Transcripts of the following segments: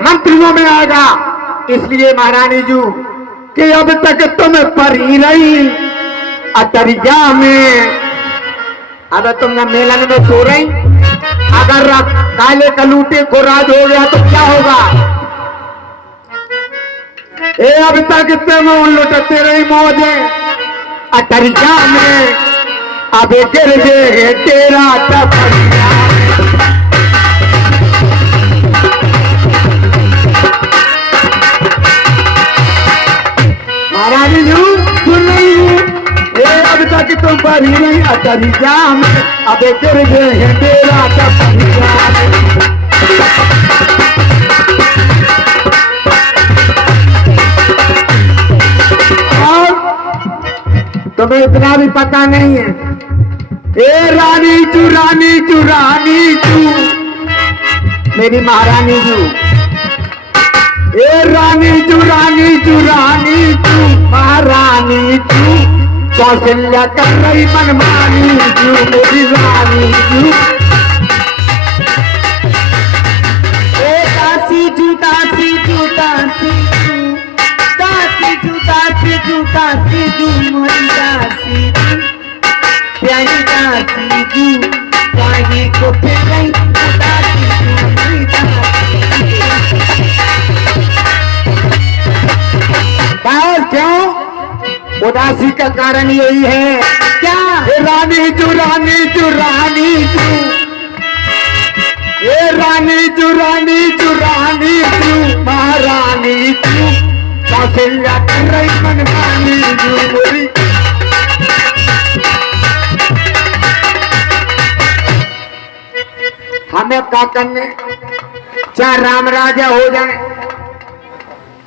मंत्रियों में आएगा। इसलिए महारानी जी कि अब तक तुम परी रही अतरिया में, अब तुम मेलन में सो रही। अगर काले कलूटे को राज हो गया तो क्या होगा? अब तक तुम लुटते रही मौजे अतरिया में, अब गिर गए तेरा टपरिया। महारानी जी सुन रही हूँ, अब तक तुम परी नहीं अतरिया में, अब गिर गए तेरा टपरिया। तुम्हें इतना भी पता नहीं है। ए रानी चू रानी चू रानी चू, मेरी महारानी चू। ए रानी चू रानी चू रानी चू, महारानी चू। कौशल्या कर रही मनमानी चू, मेरी रानी चू। ए दासी चू दासी चू दासी चू, दासी चू दासी चू दासी चू, मोरी दासी चू, प्यारी दासी चू। काहे को फिर रही दासी चू, मोरी दासी। क्यों? उदासी का कारण यही है क्या? रानी चू रानी चू रानी चू, ए रानी चू रानी चू रानी चू, महारानी चू। कौशल्या कर रही मनमानी चू, मोरी। हमें क्या करने, चाहे राम राजा हो जाए,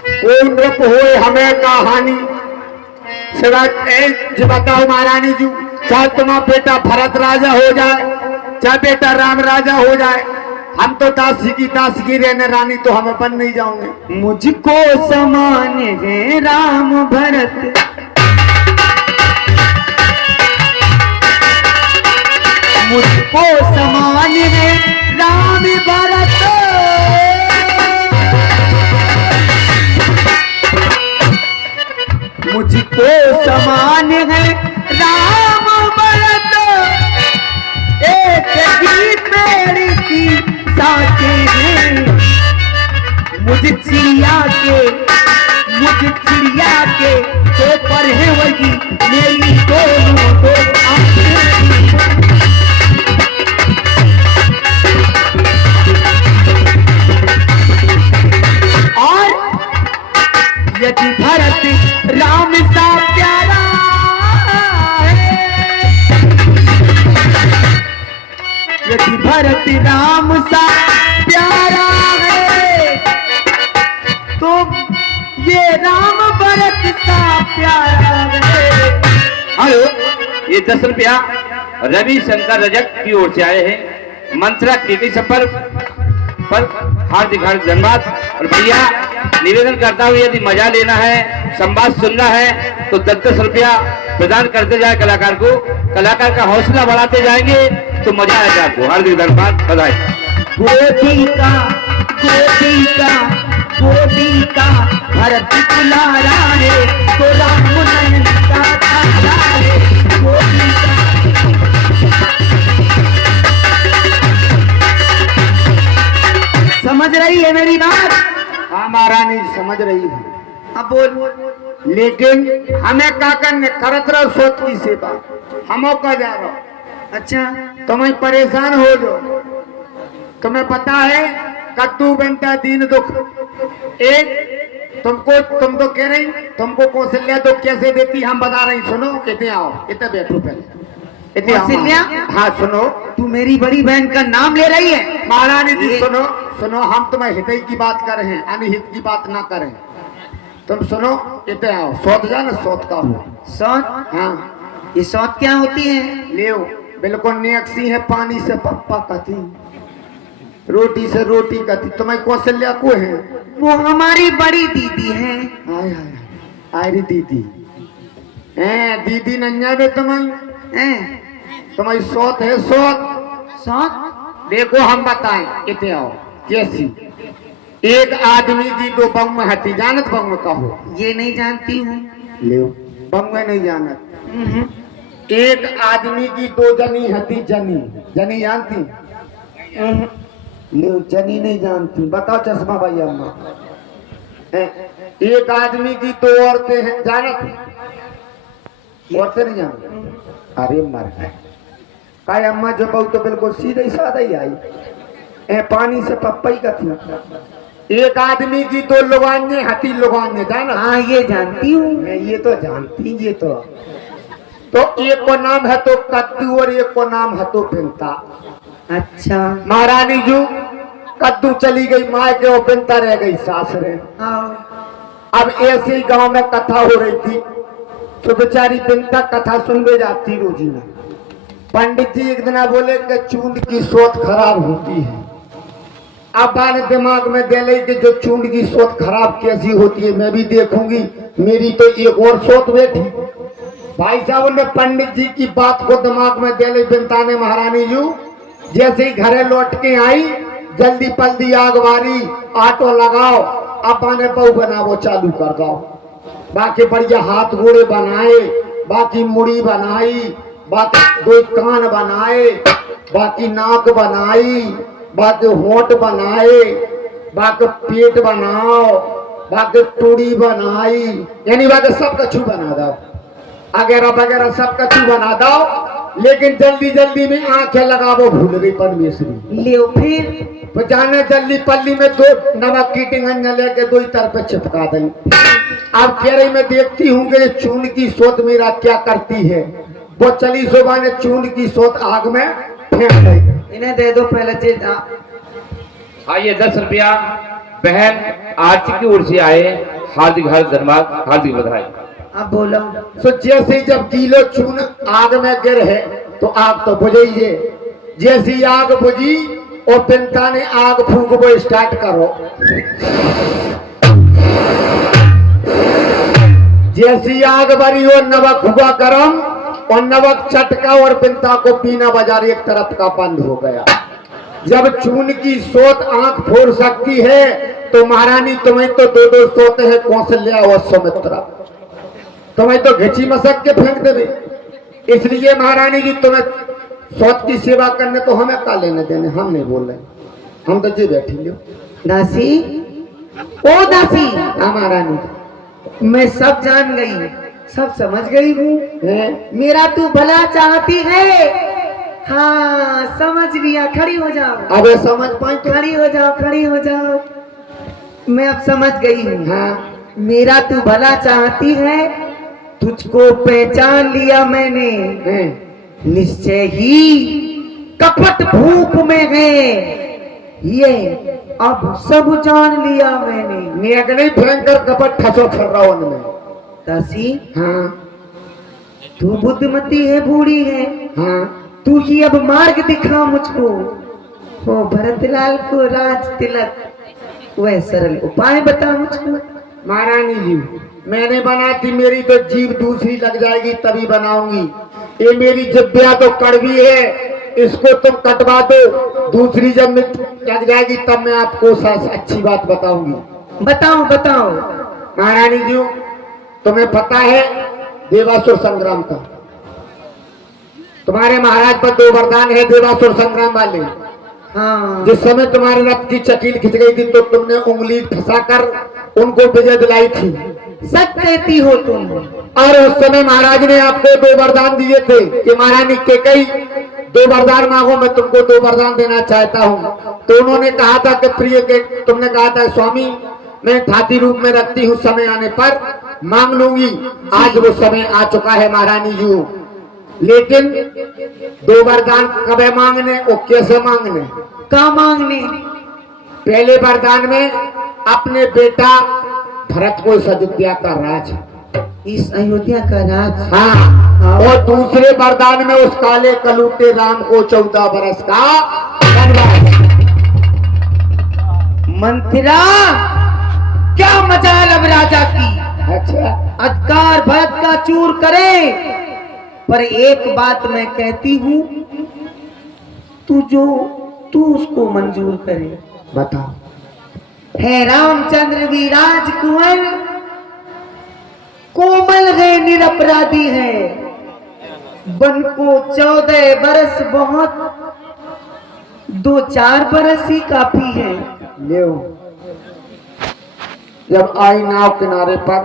कोई नृप होए, हमें का हानि। जो बताओ महारानी जी, चाहे तुम्हारा बेटा भरत राजा हो जाए, चाहे बेटा राम राजा हो जाए, हम तो दासी की रहने रानी, तो हम बन नहीं जाओगे। मुझको समान है राम भरत, मुझको समान है राम भरत। मुझको समान है राम भरत, एक ही पेड़ की शाखें हैं। मुझ चिड़िया के तो पर है वही मेरी दोनों दो आंखें। और यदि भरत राम सा प्यारा है, यदि भरत राम सा प्यारा है, तो ये राम भरत सा प्यारा है। हेलो, ये 10 रुपया रवि शंकर रजक की ओर से आए हैं। मंत्रा कीर्ति सफर पर हार्दिक हार्दिक धन्यवाद। और भैया निवेदन करता हूँ, यदि मजा लेना है, संवाद सुनना है, तो 10 रुपया प्रदान करते जाए कलाकार को। कलाकार का हौसला बढ़ाते जाएंगे तो मजा आएगा आपको। हार्दिक धन्यवाद, बधाई। गोदी का भरत दुलारा है, तो राम नयन का तारा है। गोदी का समझ रही है मेरी बात? हाँ महारानी समझ रही है। अब बोल। लेकिन हमें क्या करने, करत रहो सोच की सेवा, हमो का जा रहो। अच्छा, तुम्हें परेशान हो जो, तुम्हें पता है कद्दू बनता दीन दुख। एक तुम तो कह रही, तुमको कौशल्या दुख कैसे देती, हम बता रही। सुनो, इतने आओ, इतने बैठो पहले। कौशल्या? हाँ सुनो, तू मेरी बड़ी बहन का नाम ले रही है। महारानी जी सुनो सुनो, हम तुम्हें हित की बात कर रहे हैं, अनहित की बात ना करें। तुम सुनो, इतने आओ। सौत जाना, सौत का हो। सौत? हाँ। ये सौत क्या होती है? ले बिल्कुल नेक्सी है, पानी से पप्पा कहती, रोटी से रोटी कहती। तुम्हें कौशल्या को है? वो हमारी बड़ी दीदी है। हाय हाय, आयरी दीदी है। दीदी नन्या बे तुम्हें, तुम्हारी सौत है। सौत? सौत देखो हम बताएं, इतने आओ। कैसी? एक आदमी की दो बंग हती जानत बंग कहो? ये नहीं जानती हूँ। ले बंग नहीं जानत। एक आदमी की दो जनी हती जनी, जनी जानती? ले जनी नहीं जानती। बताओ चश्मा भाई अम्मा। एक आदमी की दो औरतें हैं जानत? औरतें नहीं जानती? अरे मर गए काय अम्मा जो बहु तो बिल्कुल सीधे साधा ही आई। पानी से पप्पई का थी। एक आदमी की दो लुगाने हती लुगाने जाना? हाँ ये जानती हूँ। मैं ये तो जानती। ये तो एक को नाम है तो कद्दू और एक को नाम है तो बिनता। अच्छा। महारानी जू कद्दू चली गई माँ के और बिनता रह गई सासरे। अब ऐसे ही गांव में कथा हो रही थी तो बेचारी बिनता कथा सुनने जाती रोजीना। पंडित जी एक दिन बोले कि चूंड की सोच खराब होती है। अब बाने दिमाग में दे ले कि जो चूंड की सोच खराब कैसी होती है मैं भी देखूंगी। मेरी तो एक और सोच बैठी। भाई साहब ने पंडित जी की बात को दिमाग में दे ले बिनता ने महारानी जी जैसे ही घरे लौट के आई जल्दी पल्दी आग बारी ऑटो लगाओ अब बाने बहू बनाओ चालू कर दो। बाकी बढ़िया हाथ गोड़े बनाए, बाकी मुड़ी बनाई, बाकी दो कान बनाए, बाकी नाक बनाई, बाकी होंठ बनाए, बाकी पेट बनाओ, बाकी टूड़ी बनाई, यानी बाकी सब कछु बना दो अगैरह वगैरह सब कछु बना दो। लेकिन जल्दी जल्दी में आंखें लगावो भूल गई परमेश्वरी। ले फिर तो जाने जल्दी पल्ली में दो नमक की टिंगन लेके दो ही तरफ चिपका दें। अब कह रही मैं देखती हूँ कि चून की सोच मेरा क्या करती है। वो चली सुबह ने चून की सोच आग में फेंक गई। इन्हें दे दो पहले चीज। आइए 10 रुपया बहन आरती की ओर से आए। हार्दिक हार्दिक धन्यवाद, हार्दिक बधाई। अब बोलो। तो जैसे जब किलो चून आग में गिर है तो आग तो बुझाइए। जैसी आग बुझी और पिंता ने आग फूंक वो स्टार्ट करो। जैसी आग भरी और नमक हुआ गरम और नमक चटका और पिंता को पीना बाजार एक तरफ का बंद हो गया। जब चून की सोत आंख फोड़ सकती है तो महारानी तुम्हें तो दो दो सोते हैं कौशल्या और सुमित्रा, तुम्हें तो घिची मसक के फेंक देवे। इसलिए महारानी जी तुम्हें सोत की सेवा करने तो हमें का लेने देने, हम नहीं बोल रहे, हम तो जी बैठी लो। दासी, ओ दासी। हाँ महारानी मैं सब जान गई, सब समझ गई हूँ। मेरा तू भला चाहती है। हाँ समझ लिया। खड़ी हो जाओ। अबे समझ पाई तो खड़ी हो जाओ, खड़ी हो जाओ। मैं अब समझ गई हूँ। हाँ मेरा तू भला चाहती है। तुझको पहचान लिया मैंने। निश्चय ही कपट भूप में है ये अब सब जान लिया मैंने। मैं नहीं भयंकर कपट ठसो कर रहा हूं उनमें। दासी, हाँ तू बुद्धिमती है, बूढ़ी है। हाँ तू ही अब मार्ग दिखा मुझको। हो भरतलाल को राज तिलक, वह सरल उपाय बता मुझको। महारानी जी मैंने बनाती, मेरी तो जीभ दूसरी लग जाएगी तभी बनाऊंगी। ये मेरी जिब्बिया तो कड़वी है, इसको तुम कटवा दो, दूसरी जब लग जाएगी तब मैं आपको अच्छी बात बताऊंगी। बताओ बताओ। महारानी जी तुम्हें पता है देवासुर संग्राम का? तुम्हारे महाराज पर 2 वरदान है देवासुर संग्राम वाले। हाँ। जिस समय तुम्हारे रथ की चकील खिंच गई थी तो तुमने उंगली फंसाकर उनको विजय दिलाई थी। सच कहती हो तुम। और उस समय महाराज ने आपको 2 वरदान दिए थे कि महारानी के कई 2 वरदान मांगो, मैं तुमको 2 वरदान देना चाहता हूँ। तो उन्होंने कहा था कि प्रिय के तुमने कहा था स्वामी मैं थाती रूप में रखती हूँ, समय आने पर मांग लूंगी। आज वो समय आ चुका है महारानी जी। लेकिन 2 वरदान कब है मांगने और कैसे मांगने? क्या मांगने? पहले वरदान में अपने बेटा भरत को इस अयोध्या का राज, इस अयोध्या का राज। हाँ। और दूसरे वरदान में उस काले कलूटे राम को 14 बरस का वनवास। मंत्रा, क्या मजाल अब राजा की। अच्छा अधिकार भरत का चूर करे, पर एक बात मैं कहती हूँ, तू उसको मंजूर करे। बताओ। है रामचंद्र विराज कुंवर, कोमल है निरपराधी है, बन को 14 बरस बहुत, 2-4 बरस ही काफी है। ले जब आई नाव किनारे पर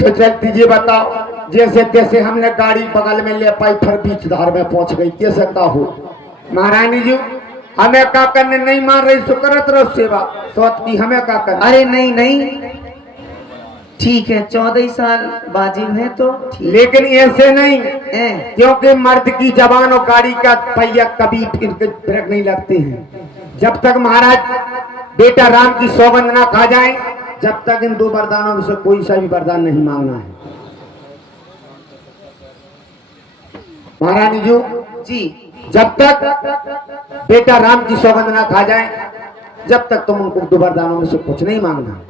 तो चल दीजिए बताओ, जैसे तैसे हमने गाड़ी बगल में ले पाई, फिर बीच धार में पहुंच गई, कैसे का हो महारानी जी? हमें का करने नहीं मान रही सो करत रहो सेवा सोच की, हमें का करने? अरे नहीं नहीं ठीक है, 14 साल बाजिब है तो ठीक। लेकिन ऐसे नहीं, है क्योंकि मर्द की जबान और गाड़ी का पहिया कभी फिर ब्रेक नहीं लगते हैं। जब तक महाराज बेटा राम की सौगंध ना खा जाए, जब तक इन 2 वरदानों में से कोई सा भी वरदान नहीं मांगना है। महारानी जी, जब तक बेटा राम की सौगंध ना खा जाए, जब तक तुम उनको 2 वरदानों में से कुछ नहीं मांगना।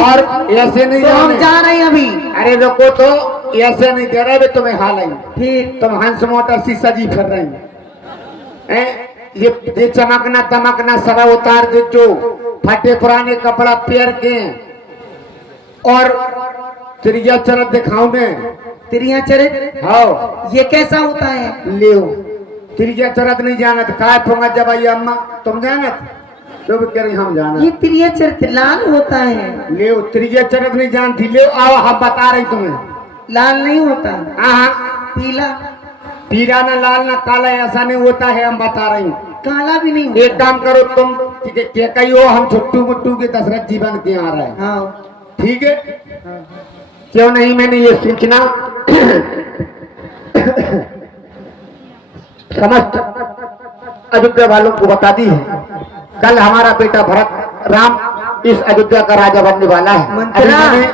और ऐसे नहीं तो हम जा रहे हैं अभी। अरे रुको, तो ऐसे नहीं दे रहे तुम्हें हाल आई, फिर तुम हंस मोटर सी सजी फिर रही। ये चमकना दमकना सब उतार दे, जो फटे पुराने कपड़ा पहन के, और त्रिया चरत दिखाऊं मैं। त्रिया चरित? हाँ। ये कैसा होता है? ले त्रिया चरत नहीं जानत, काय फूंगा जब आई अम्मा, तुम जानत? तो भी कह रही हम जाना। ये त्रिया चरित लाल होता है। ले त्रिया चरत नहीं जानती, ले आओ हम बता रही तुम्हें। लाल नहीं होता? हाँ, पीला? पीला ना लाल ना काला, ऐसा नहीं होता है, हम बता रही हूँ। काला भी नहीं होता? एक काम करो तुम, क्या कही हो, हम छुट्टू मुट्टू के दशरथ जीवन के आ रहे हैं। हाँ ठीक है। हाँ। क्यों नहीं मैंने ये सूचना समस्त अयोध्या वालों को बता दी है। कल हमारा बेटा भरत राम इस अयोध्या का राजा बनने वाला है। मंत्रा, अभी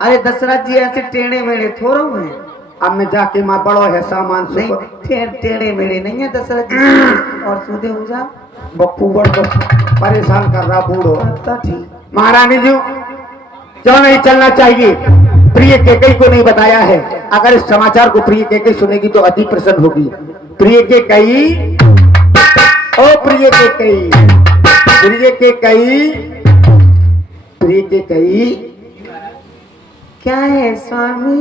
अरे दशरथ जी ऐसे टेढ़े मेढ़े थोड़ा हुए हैं। अब मैं जाके माँ बड़ो है सामान नहीं, टेढ़े मेढ़े नहीं है दशरथ जी, और सीधे हो जा। बप्पू बड़ परेशान कर रहा बूढ़ो। तो ठीक। महारानी जी, क्यों नहीं चलना चाहिए? प्रिय केकई को नहीं बताया है, अगर इस समाचार को प्रिय केकई सुनेगी तो अति प्रसन्न होगी। प्रिय केकई, ओ प्रिय केकई, प्रिय केकई, प्रिय केकई, क्या है स्वामी?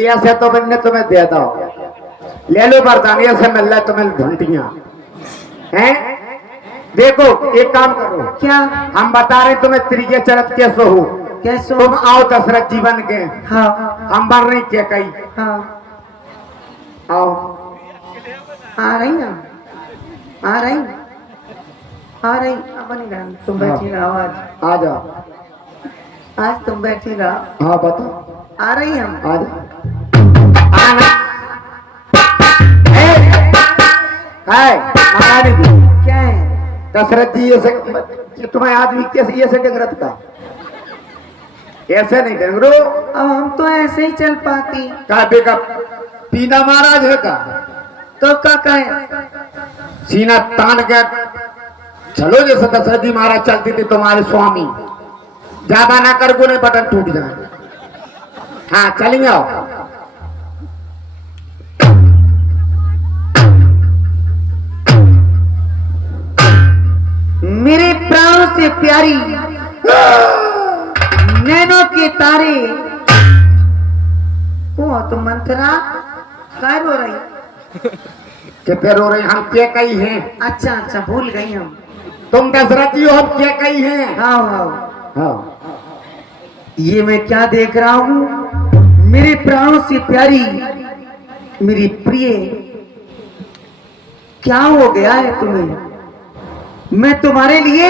ऐसे तो मैंने तुम्हें दे दो, ले लो वरदान, ऐसे मिल रहा तुम्हें घंटियां हैं। देखो एक काम करो, क्या? हम बता रहे तुम्हें त्रिय चरत कैसे हो। कैसे? तुम आओ दशरथ जीवन के, हाँ हम बढ़ रही क्या कही, हाँ आओ। आ रही ना, आ रही आ रही। अपनी बहन तुम बैठी रहो, आज आ जाओ। आज तुम बैठी रहो। हाँ बताओ। आ रही हम। आ जाओ। आना है महारानी जी। क्या है? दशरथ जी ये तुम्हें आदमी कैसे ये से डगरत का, ऐसे नहीं डगरो। अब हम तो ऐसे ही चल पाती। का बेका पीना महाराज है का, तो क्या कहे? सीना तान के चलो, जैसे दशरथ जी महाराज चलते थे तुम्हारे स्वामी। ज्यादा ना कर, नहीं बटन टूट जाए। हाँ चलेंगे आओ। मेरे प्राणों से प्यारी नैनों के तारे को तुम मंत्रा काय रो रही? कितने रो रहे? हम क्या कही हैं? अच्छा अच्छा भूल गई हम। तुम दशरथ जी हो, हम क्या कही हैं? हाँ हाँ हाँ। ये मैं क्या देख रहा हूँ? मेरे प्राणों से प्यारी मेरी प्रिय, क्या हो गया है तुम्हें? मैं तुम्हारे लिए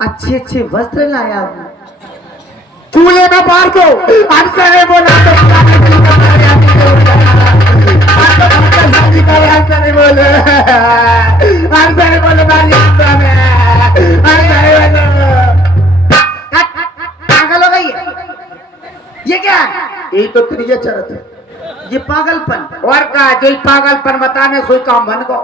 अच्छे अच्छे वस्त्र लाया हूँ। चूल्हे में बार दो, हमसे नहीं बोला तो हमसे नहीं बोले, हमसे नहीं बोले, पागल हो गई है? ये क्या है? यही तो त्रिय चरत है। ये पागलपन। और का जो पागलपन बताने सोई काम बन गो।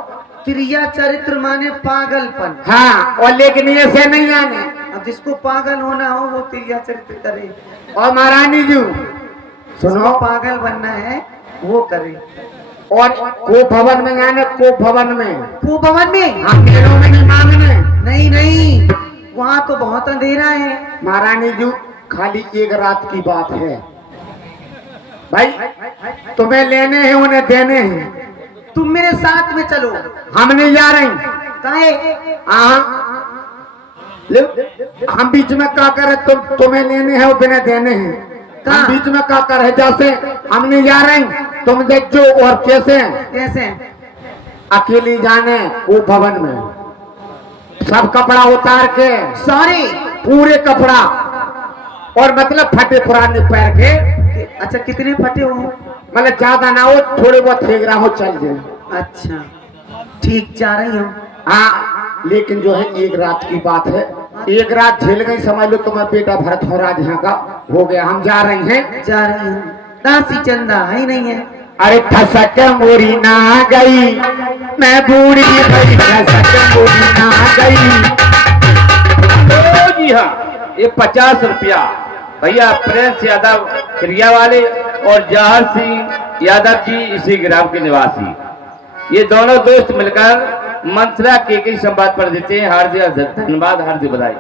क्रिया चरित्र माने पागलपन। हाँ, और लेकिन ये से नहीं आने। अब जिसको पागल होना हो वो क्रिया चरित्र करे, और महारानी जी सुनो, जिसको पागल बनना है वो करे। और को भवन में जाने, को भवन में, को भवन में? हम मेलों में नहीं मांगने। नहीं नहीं, वहाँ तो बहुत अंधेरा है। महारानी जी खाली एक रात की बात है भाई, तुम्हें लेने हैं उन्हें देने हैं। तुम मेरे साथ में चलो। हम नहीं जा रहे। काहे? हम बीच में क्या करे, तुम्हें लेने हैं उन्हें देने हैं। हम बीच में क्या कर है, जैसे हम नहीं जा रहे, तुम देखो। और कैसे कैसे? अकेली जाने वो भवन में, सब कपड़ा उतार के, सॉरी पूरे कपड़ा, और मतलब फटे पुराने पैर के। अच्छा, कितने फटे हो? मतलब ज्यादा ना हो, थोड़े बहुत फेंक हो, चल जाए। अच्छा ठीक, जा रही हूँ। हाँ, लेकिन जो है एक रात की बात है, एक रात झेल गई, समझ लो तुम्हारा बेटा भरत हो राज यहाँ का हो गया। हम जा रहे हैं, जा रही हूँ। दासी चंदा है नहीं है? अरे ठसक मोरी ना गई, मैं बूढ़ी गई, ठसक मोरी ना गई। ओ जी हाँ, ये 50 रुपया भैया प्रिंस यादव क्रिया वाले और जहर सिंह यादव जी इसी ग्राम के निवासी, ये दोनों दोस्त मिलकर मंत्रा के संवाद पर देते हैं। हार्दिक धन्यवाद, हार्दिक बधाई।